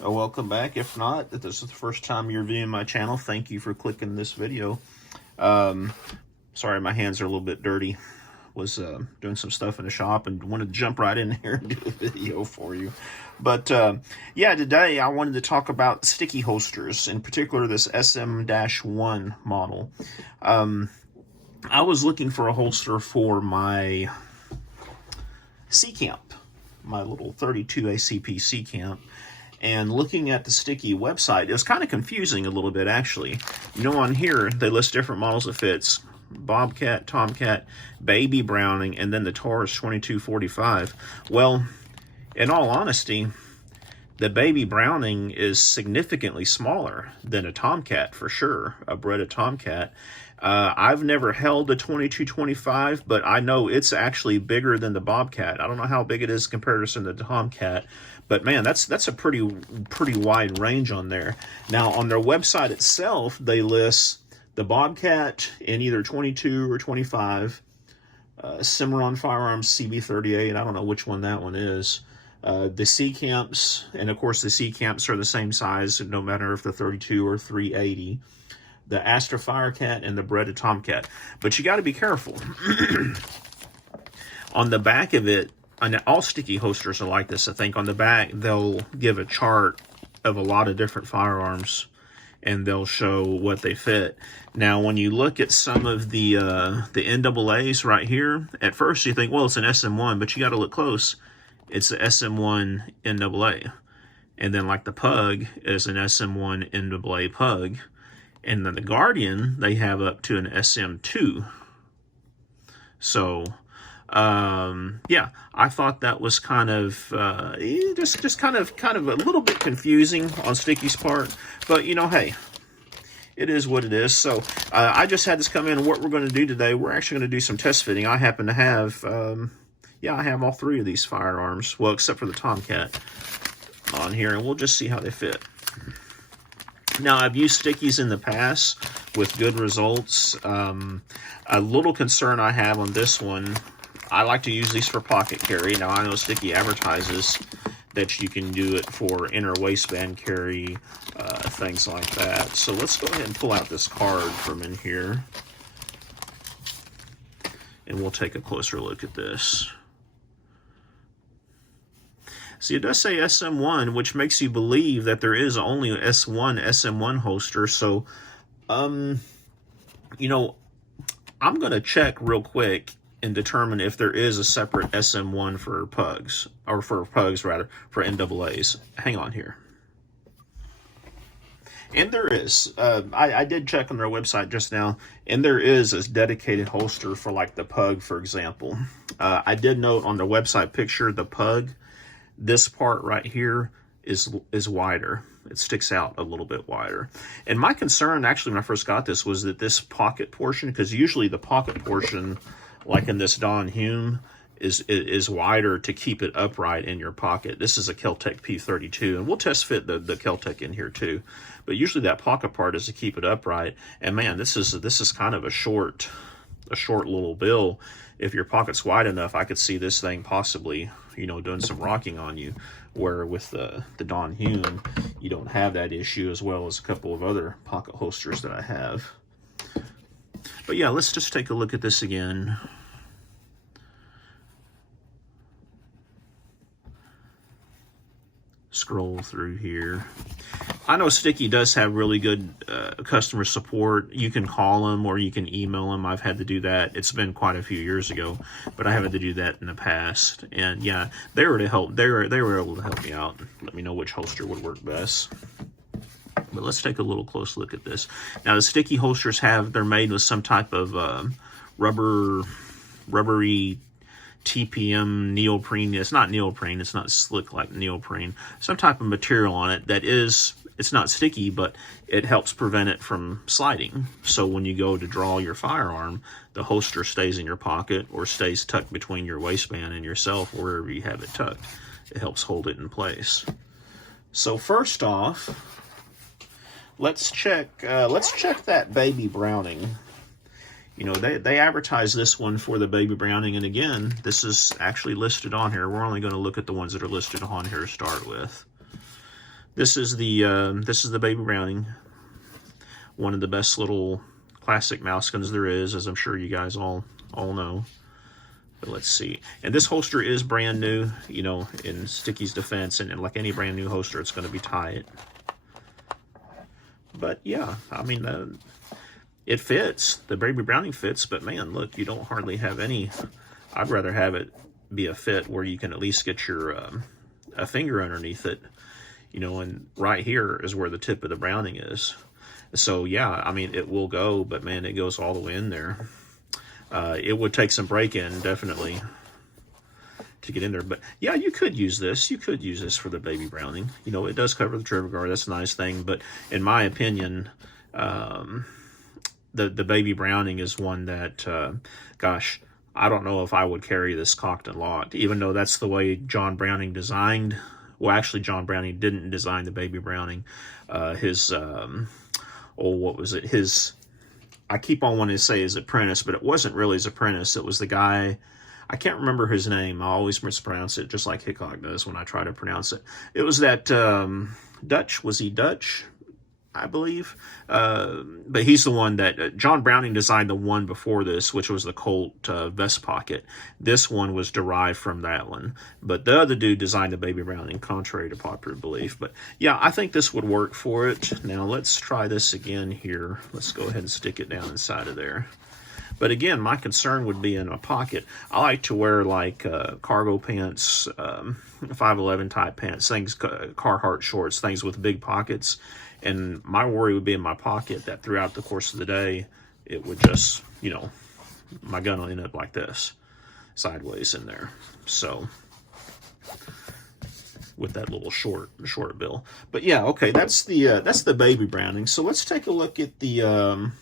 Welcome back. If not, if this is the first time you're viewing my channel, thank you for clicking this video. Sorry, my hands are a little bit dirty. Was doing some stuff in the shop and wanted to jump right in here and do a video for you. But yeah, today I wanted to talk about sticky holsters, in particular this SM-1 model. I was looking for a holster for my C Camp, my little 32 ACP C Camp. And looking at the Sticky website, it was kind of confusing a little bit, actually. You know, on here, they list different models it fits. Bobcat, Tomcat, Baby Browning, and then the Taurus 2245. Well, in all honesty, the Baby Browning is significantly smaller than a Tomcat, for sure, a Beretta Tomcat. I've never held a 2225, but I know it's actually bigger than the Bobcat. I don't know how big it is in comparison to the Tomcat, but man, that's a pretty wide range on there. Now, on their website itself, they list the Bobcat in either 22 or 25, Cimarron Firearms CB38, I don't know which one that one is. The C Camps, and of course the C Camps are the same size, no matter if they're 32 or 380. The Astra Firecat and the Beretta Tomcat. But you got to be careful. On the back of it, and all sticky holsters are like this, I think. On the back, they'll give a chart of a lot of different firearms, and they'll show what they fit. Now, when you look at some of the NAAs right here, at first you think, well, it's an SM-1, but you got to look close. It's the SM-1 NAA. And then, like the Pug is an SM-1 NAA Pug. And then the Guardian, they have up to an SM-2. So, yeah, I thought that was kind of just kind of a little bit confusing on Sticky's part. But you know, hey, it is what it is. So I just had this come in. And what we're going to do today, we're actually going to do some test fitting. I happen to have, yeah, I have all three of these firearms. Well, except for the Tomcat on here, and we'll just see how they fit. Now, I've used Stickies in the past with good results. A little concern I have on this one, I like to use these for pocket carry. Now, I know Sticky advertises that you can do it for inner waistband carry, things like that. So let's go ahead and pull out this card from in here, and we'll take a closer look at this. See, it does say SM-1, which makes you believe that there is only an SM-1 holster. So, you know, I'm going to check real quick and determine if there is a separate SM-1 for Pugs, or for Pugs, rather, for NAAs. Hang on here. And there is. I did check on their website just now, and there is a dedicated holster for, like, the Pug, for example. I did note on the website picture, the Pug, this part right here is wider. It sticks out a little bit wider. And my concern, actually, when I first got this, was that this pocket portion, because usually the pocket portion, like in this Don Hume, is wider to keep it upright in your pocket. This is a Kel-Tec P32, and we'll test fit the Kel-Tec in here too. But usually that pocket part is to keep it upright. And man, this is kind of a short little bill. If your pocket's wide enough, I could see this thing possibly, you know, doing some rocking on you, where with the Don Hume, you don't have that issue, as well as a couple of other pocket holsters that I have. But yeah, let's just take a look at this again. Scroll through here. I know Sticky does have really good customer support. You can call them or you can email them. I've had to do that. It's been quite a few years ago, but I haven't had to do that in the past. And yeah, they were to help. They were able to help me out, let me know which holster would work best. But let's take a little close look at this. Now, the Sticky holsters they're made with some type of rubbery TPM neoprene. It's not neoprene. It's not slick like neoprene. Some type of material on it that it's not sticky, but it helps prevent it from sliding. So when you go to draw your firearm, the holster stays in your pocket or stays tucked between your waistband and yourself, wherever you have it tucked. It helps hold it in place. So first off, let's check that Baby Browning. You know, they advertise this one for the Baby Browning, and again, this is actually listed on here. We're only going to look at the ones that are listed on here to start with. This is the Baby Browning, one of the best little classic mouse guns there is, as I'm sure you guys all know. But let's see. And this holster is brand new, you know, in Sticky's defense, and like any brand new holster, it's going to be tight. But yeah, I mean, it fits. The Baby Browning fits, but man, look, you don't hardly have any. I'd rather have it be a fit where you can at least get your a finger underneath it, you know, and right here is where the tip of the Browning is. So yeah, I mean, it will go, but man, it goes all the way in there. It would take some break-in, definitely, to get in there. But yeah, you could use this. You could use this for the Baby Browning. You know, it does cover the trigger guard. That's a nice thing. But in my opinion, the Baby Browning is one that, gosh, I don't know if I would carry this cocked and locked, even though that's the way John Browning designed. Well, actually, John Browning didn't design the Baby Browning. What was it? I keep on wanting to say his apprentice, but it wasn't really his apprentice. It was the guy, I can't remember his name. I always mispronounce it, just like Hickok does when I try to pronounce it. It was that Dutch, was he Dutch? I believe. But he's the one that, John Browning designed the one before this, which was the Colt vest pocket. This one was derived from that one. But the other dude designed the Baby Browning, contrary to popular belief. But yeah, I think this would work for it. Now let's try this again here. Let's go ahead and stick it down inside of there. But again, my concern would be in a pocket. I like to wear like cargo pants, 511 type pants, things, Carhartt shorts, things with big pockets. And my worry would be in my pocket that throughout the course of the day, it would just, you know, my gun will end up like this, sideways in there. So, with that little short bill. But yeah, okay, that's the Baby Browning. So let's take a look at the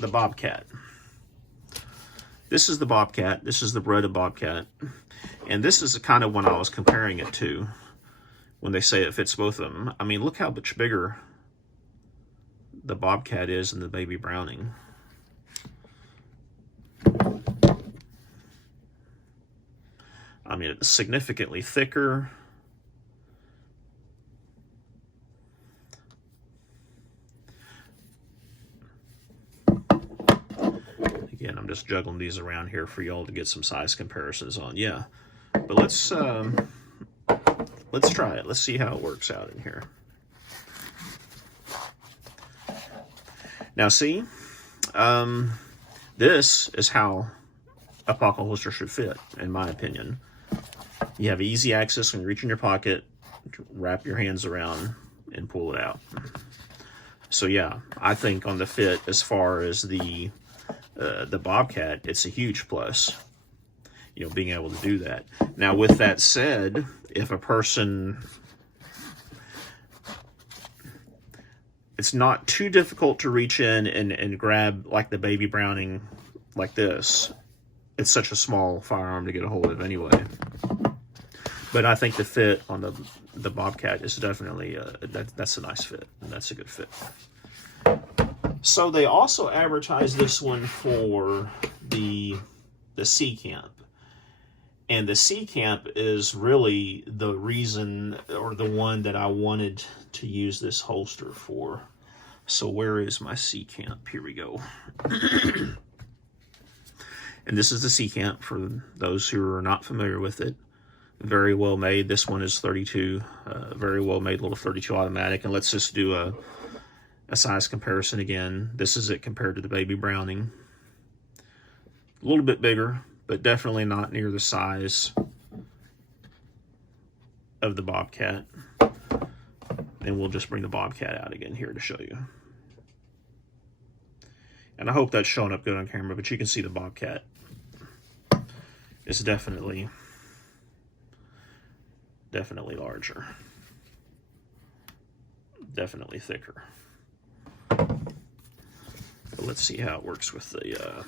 the Bobcat. This is the Bobcat. This is the Beretta Bobcat, and this is the kind of one I was comparing it to. When they say it fits both of them. I mean, look how much bigger the Bobcat is than the Baby Browning. I mean, it's significantly thicker. Again, I'm just juggling these around here for y'all to get some size comparisons on. Yeah, but let's try it. Let's see how it works out in here. Now see, this is how a pocket holster should fit, in my opinion. You have easy access when you reach in your pocket, wrap your hands around, and pull it out. So yeah, I think on the fit, as far as the Bobcat, it's a huge plus. You know, being able to do that. Now, with that said, if a person, it's not too difficult to reach in and grab like the Baby Browning like this. It's such a small firearm to get a hold of anyway. But I think the fit on the Bobcat is definitely, that's a nice fit, and that's a good fit. So they also advertise this one for the C Camp. And the C Camp is really the reason, or the one that I wanted to use this holster for. So where is my C Camp? Here we go. And this is the C Camp for those who are not familiar with it. Very well made. This one is 32. Very well made little 32 automatic. And let's just do a size comparison again. This is it compared to the Baby Browning. A little bit bigger, but definitely not near the size of the Bobcat. And we'll just bring the Bobcat out again here to show you. And I hope that's showing up good on camera, but you can see the Bobcat is definitely larger. Definitely thicker. But let's see how it works with the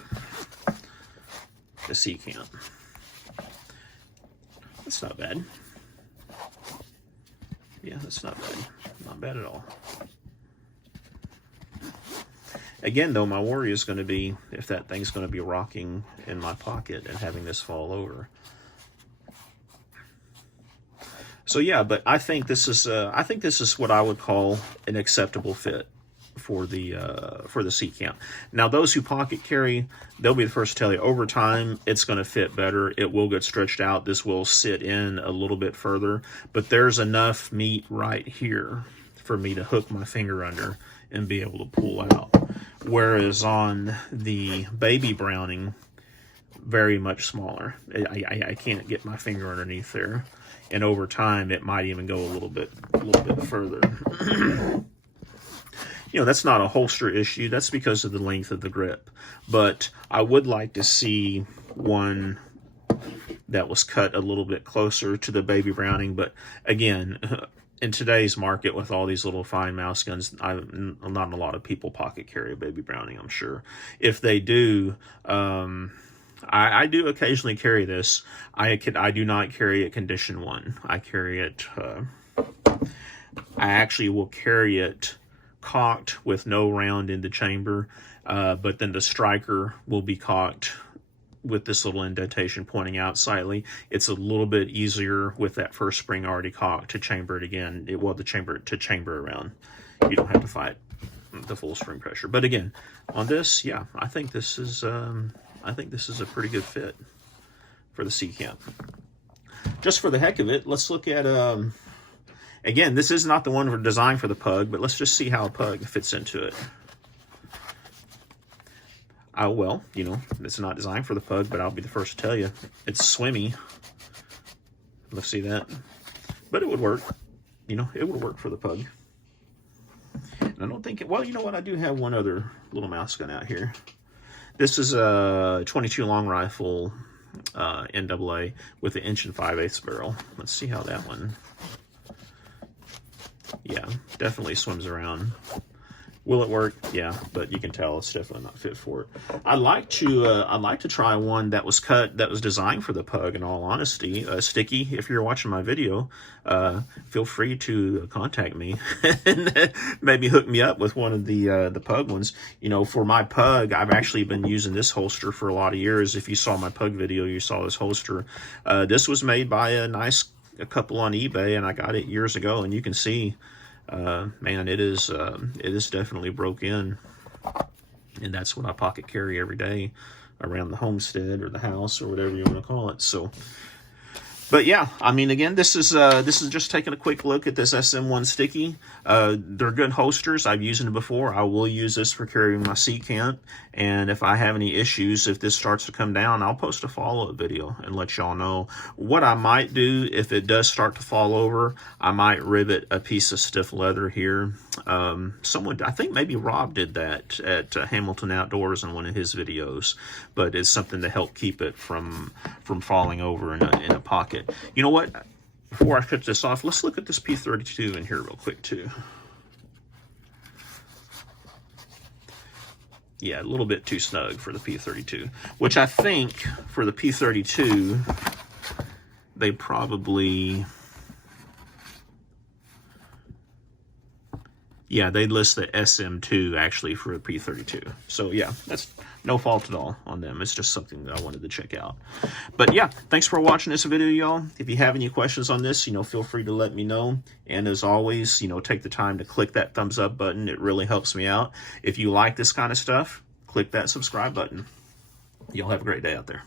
C Camp. That's not bad. Yeah, that's not bad. Not bad at all. Again, though, my worry is going to be if that thing's going to be rocking in my pocket and having this fall over. So yeah, but I think this is what I would call an acceptable fit for the seat camp. Now, those who pocket carry, they'll be the first to tell you, over time, it's going to fit better. It will get stretched out. This will sit in a little bit further, but there's enough meat right here for me to hook my finger under and be able to pull out. Whereas on the baby Browning, very much smaller. I can't get my finger underneath there. And over time, it might even go a little bit further. You know, that's not a holster issue. That's because of the length of the grip. But I would like to see one that was cut a little bit closer to the baby Browning. But again, in today's market with all these little fine mouse guns, not a lot of people pocket carry a baby Browning, I'm sure. If they do, I do occasionally carry this. I do not carry it condition 1. I carry it, I actually will carry it cocked with no round in the chamber, but then the striker will be cocked with this little indentation pointing out slightly. It's a little bit easier with that first spring already cocked to chamber it again. The chamber around. You don't have to fight the full spring pressure. But again, on this, yeah, I think this is a pretty good fit for the seat camp. Just for the heck of it, let's look at again, this is not the one designed for the pug, but let's just see how a pug fits into it. Well, you know, it's not designed for the pug, but I'll be the first to tell you, it's swimmy. Let's see that. But it would work. You know, it would work for the pug. And I don't think well, you know what? I do have one other little mouse gun out here. This is a 22 long rifle NAA with an 1 5/8" barrel. Let's see how that one. Yeah, definitely swims around. Will it work? Yeah, but you can tell it's definitely not fit for it. I'd like to try one that was designed for the pug. In all honesty, Sticky, if you're watching my video, feel free to contact me and maybe hook me up with one of the pug ones. You know, for my pug, I've actually been using this holster for a lot of years. If you saw my pug video, you saw this holster. This was made by a couple on eBay, and I got it years ago, and you can see. Man, it is definitely broke in, and that's what I pocket carry every day around the homestead or the house or whatever you want to call it. So, but yeah, I mean, again, this is just taking a quick look at this SM-1 Sticky. They're good holsters. I've used them before. I will use this for carrying my seat camp, and if I have any issues, if this starts to come down, I'll post a follow-up video and let y'all know. What I might do if it does start to fall over, I might rivet a piece of stiff leather here. Someone, I think maybe Rob did that at Hamilton Outdoors in one of his videos, but it's something to help keep it from falling over in a pocket. You know what? Before I cut this off, let's look at this P32 in here real quick too. Yeah, a little bit too snug for the P32, which I think for the P32, they probably, yeah, they list the SM-2 actually for a P32. So yeah, that's no fault at all on them. It's just something that I wanted to check out. But yeah, thanks for watching this video, y'all. If you have any questions on this, you know, feel free to let me know. And as always, you know, take the time to click that thumbs up button. It really helps me out. If you like this kind of stuff, click that subscribe button. Y'all have a great day out there.